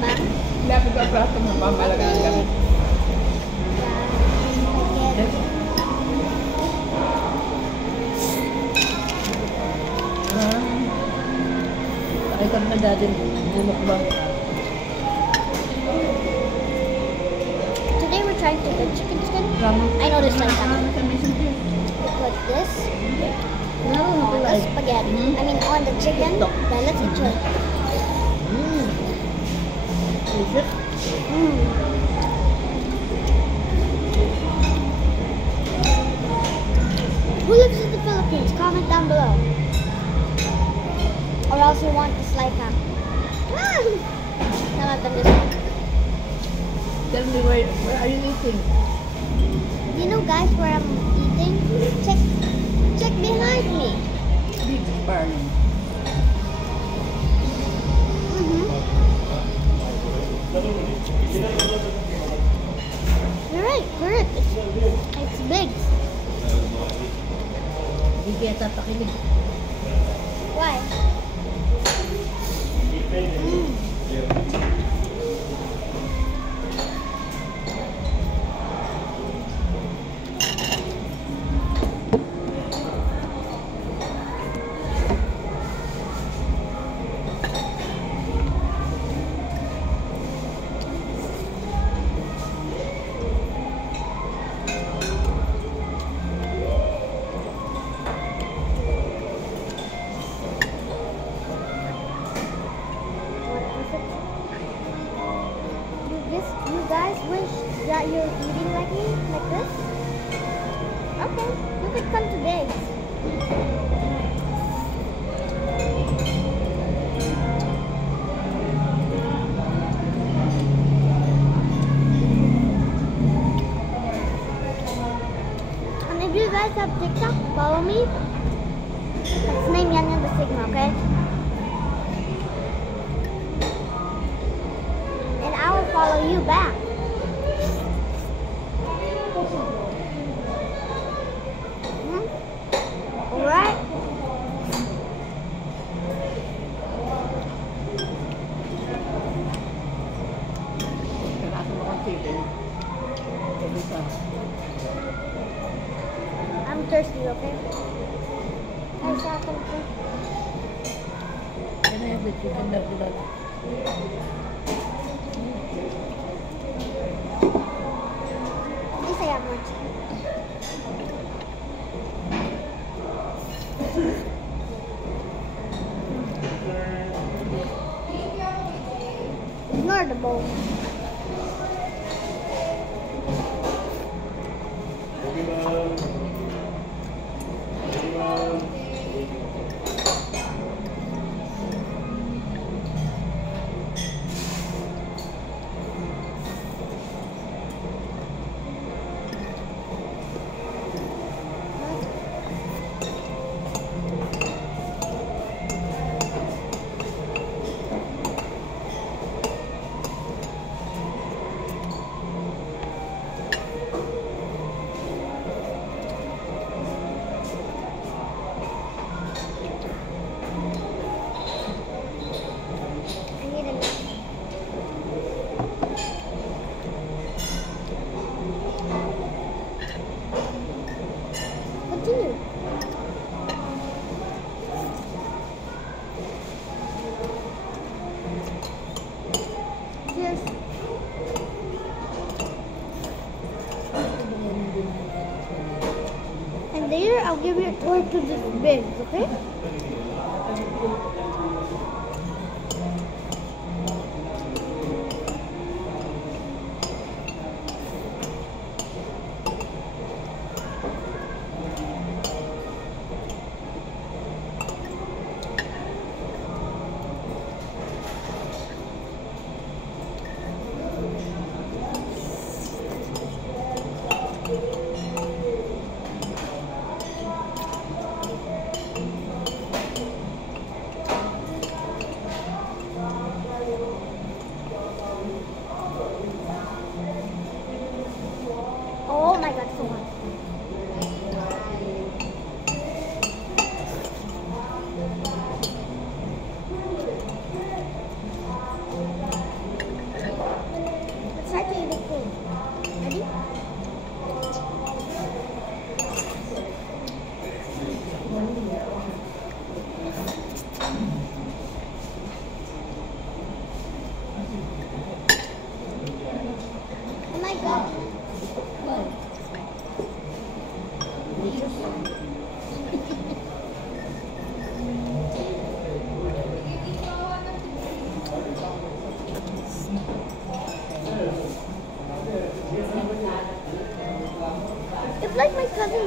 Ma'am? Lapit ang plato mo, mamalagaan ka rin. Ay, kami na dati, bumukbang. Today we're trying to cook chicken skin. Rama. I know this like that. Rama, Put this no, on the spaghetti. I mean on the chicken. Then let's eat it. Is it? Who lives in the Philippines? Comment down below. Or else you want this like Some of them just. Tell me where are you eating? You know, guys, where I'm eating? Check behind me. Big barn. You're right, correct. It's big. Hindi kaya tapakinig. Why? You guys wish that you're eating like me, like this? Okay, you could come to Biggs. And if you guys have TikTok, follow me. It's named Yan Yan the Sigma, okay? And I will follow you back. Alright? Kailangan mo kang chicken. Pwede ka. I'm thirsty, okay? Ay, sa akin po. Can I have the chicken that we love? At least I have more chicken. Ignore the bowl. I need a knife. Continue. Cheers. And later I'll give you a tour to this Biggs, okay?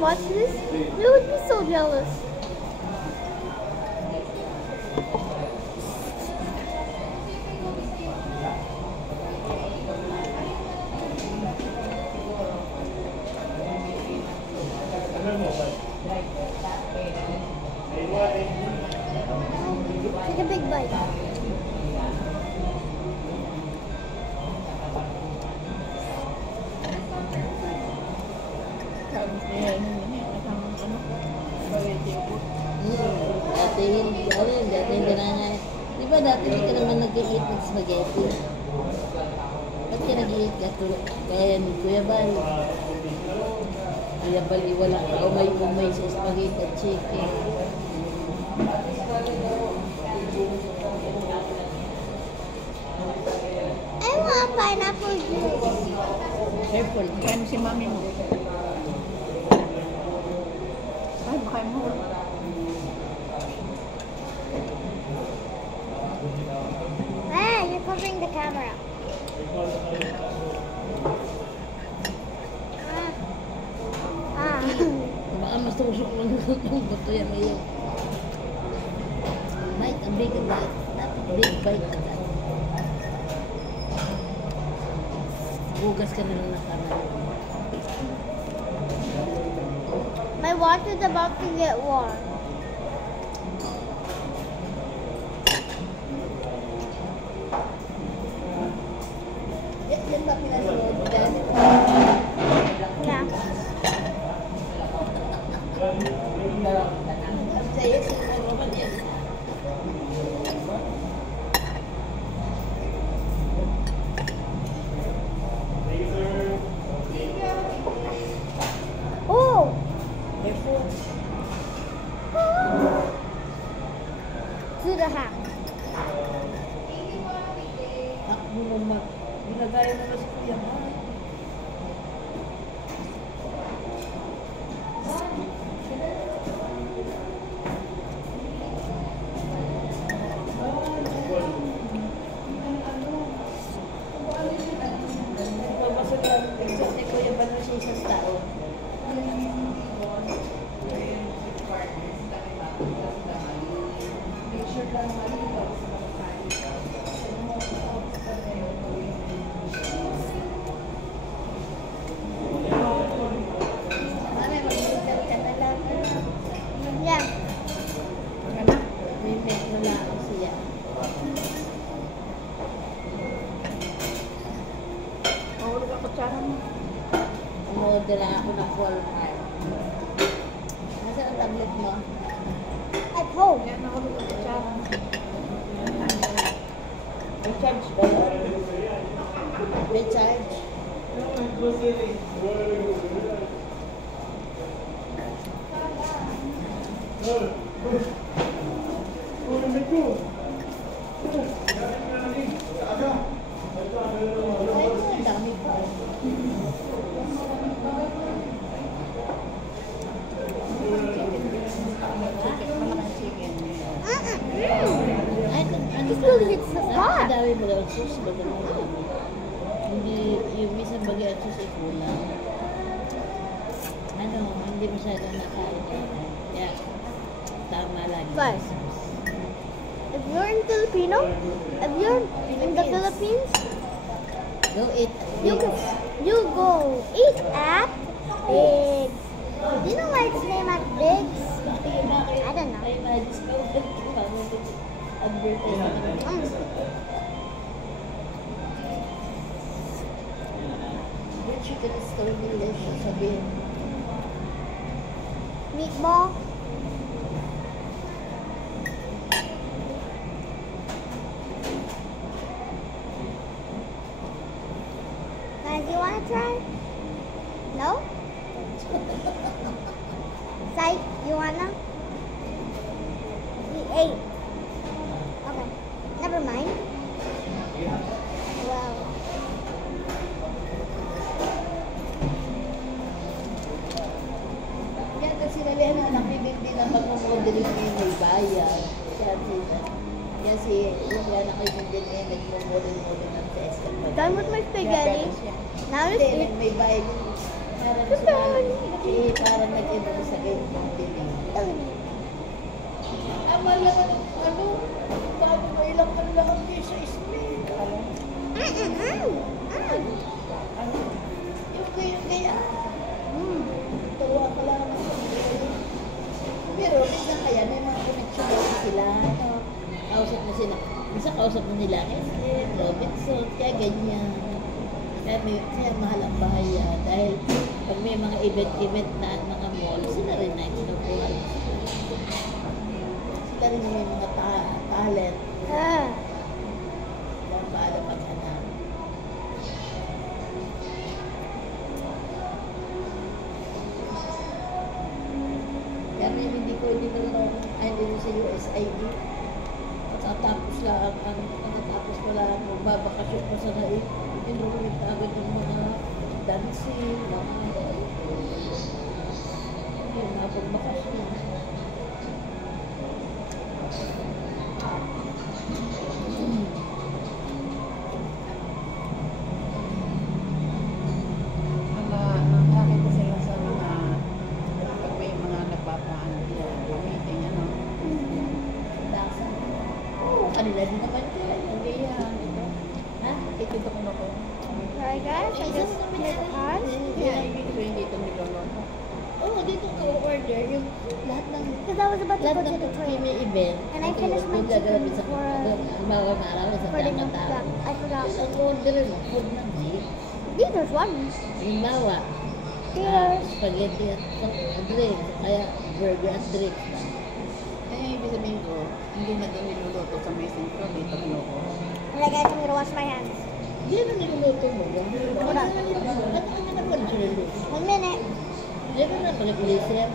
can watch this, we would be so jealous. Take a big bite. Dati hindi na nga. Di ba dati hindi ka naman nag-i-eat ng spaghetti? Ba't ka nag-i-eat ka to? Kaya ni Kuya Bal. Kuya Bal, wala ka umay-umay sa spaghetti at chicken. I want pineapple juice. Careful. Kaya mo si mami mo. Ay, baka mo. Hey, you're covering the camera. Ah. Baka mas tusok lang ng buto yan ngayon. Bite, a big bite. Dapat big bite ka dahil. Hugas ka na lang ng kamay. My water's about to get warm. Yan ba pinasuod dyan? Yeah. Sa'yo, ano ba yan? Oh. Careful. To the hat. Takbo mo mag... Ginagaya mo na si Kuya Bal. Si Kuya Bal na siya isang tao. Picture lang maligaw. Mami, mag-ikat ka na lang. Yeah. May met na lang siya. Mahulog ang kutsara mo. Umorder lang ako ng Walmart. Nasaan ang tablet mo? At home. Yan, mahulog ang kutsara mo. May charge ba yun? May charge? Ay, ang dami po. Malaking chicken. Ay, ano This still hits the Ang spot. dami mo daw sus, bago mo namin. Hindi, yung isang bagay at sus ay kulang. Ano, hindi masyado nakain. Kaya, tama lagi. Guys. If you're in Filipino, if you're in the Philippines, Go eat. you go eat at Biggs. Do you know why it's named at Biggs? I don't know. Ay, ma-discover ko pa. Advertisement. The chicken is so delicious. Sabihin. Meatball. Guys, you want to try? No? Sai, you wanna? He ate. Okay, never mind. Well, Yan kasi nalihan na nakibindi na mag-model ngayon may bayan. Kasi yung anak ko yung din ngayon nag-model ng sa escapade. done with my spaghetti. Now let's Hindi, eat. may bayan Parang nag-iba sa gate ng tinig. Ama lang ano, sabi ko ilang ano lang ang sa Ismail. Ano? Yung kaya. Tawa ka lang ako. Pero minsan kaya may mga connection kasi sila. Kausap na sila. Minsan kausap na nila. Robinson, kaya ganyan. Kaya mahal ang bahay yan. Dahil pag may mga event na mga mall, sila rin na kinukuha. Sila rin may mga talent. Kaya paano maghanap. Kaya hindi ko sa USID. Tapos lang, tapos pala, magbabakasyon pa sa naik. Inulit agad yung mga dancing, mga yun, napagbakasyon. Nakakita sila sa mga pag may mga nagpapaan meeting ano. Kanila din naman yan. Hindi yan. Ha? Ito ko na ko. Alright guys, I just click on. Hindi ito niloloko. Oo, dito ko order yung lahat ng Because I was about to go to the toilet. may event. And I finished my chicken for the milk duck. I forgot. Ang order mo, food na eh. Yeah, there's one. Halimbawa, Cheers. spaghetti at drinks, kaya burger at drinks. Ibig sabihin ko, hindi na doon niluluto sa messing ko, dito niloko. Alright guys, I'm gonna wash my hands. Hindi na niluluto mo. Wala. Ba't ka na naman niluluto? 1 minute. Hindi ka na pag-ilisip.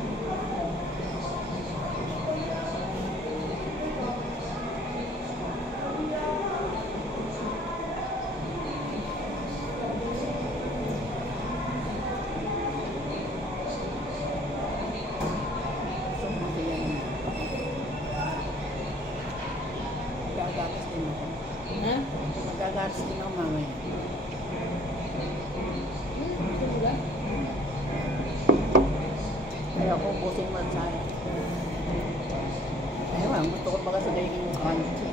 So, kasi yan. Magagatas din ako. Ha? Magagatas din ako mamaya. Kaya ako ubusin mo sa akin. Ewan, gusto ko pa kasi gawin yung crunchy.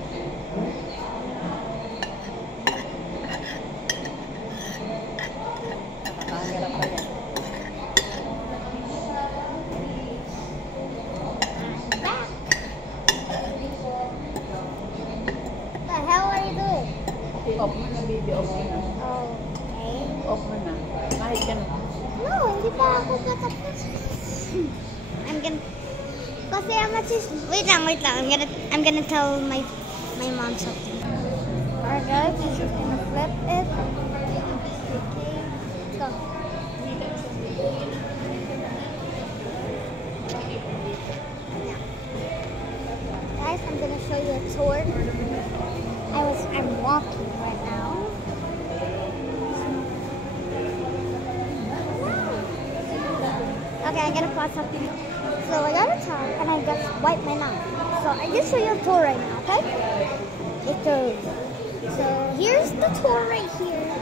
Nakakamera pa yan. What the hell are you doing? Off mo na, baby. Off mo na. Okay. Off mo na. Kahit ka na. No, hindi pa ako katapos. I'm gonna... Kasi I'm not just... Wait lang. I'm gonna tell my mom something. Alright guys, I'm just gonna flip it. Okay, let's go. Now, guys, I'm gonna show you a tour. I'm walking right now. Okay, I'm gonna pause something. So I got a towel and I just wiped my mouth. So I just show you a tour right now, okay? So here's the tour right here.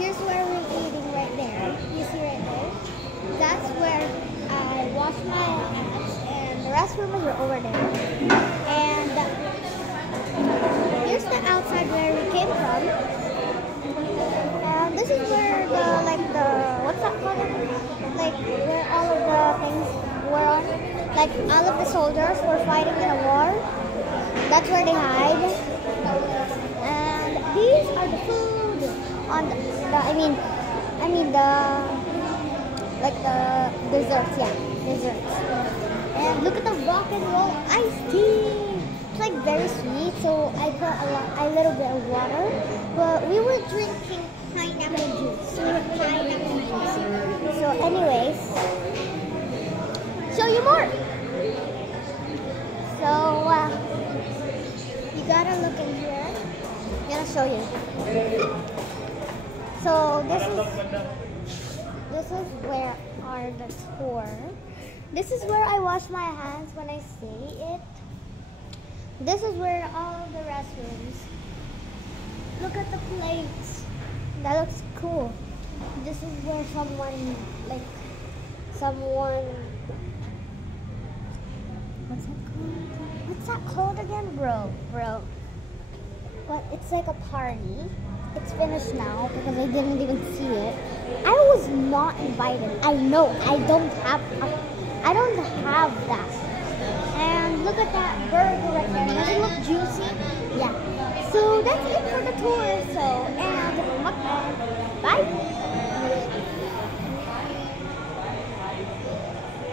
Here's where we're eating right there. You see right there? That's where I wash my hands, and the restroom is over there. And here's the outside where we came from. And this is where what's that called? Like where all of the things were on. Like all of the soldiers were fighting in a war. That's where they hide. And these are the food on the desserts, yeah, desserts. And look at the rock and roll iced tea. It's like very sweet, so I put a little bit of water. But we were drinking pineapple juice. So anyways, show you more. So you gotta look in here. I'm gonna show you. So this is where are the tour. This is where I wash my hands when I say it. This is where all of the restrooms. Look at the plates. That looks cool. this is where someone, what's that called again, bro? But it's like a party. It's finished now because I didn't even see it. I was not invited. I know. I don't have that. And look at that burger right there. Does it look juicy? Yeah. So that's it for the tour. So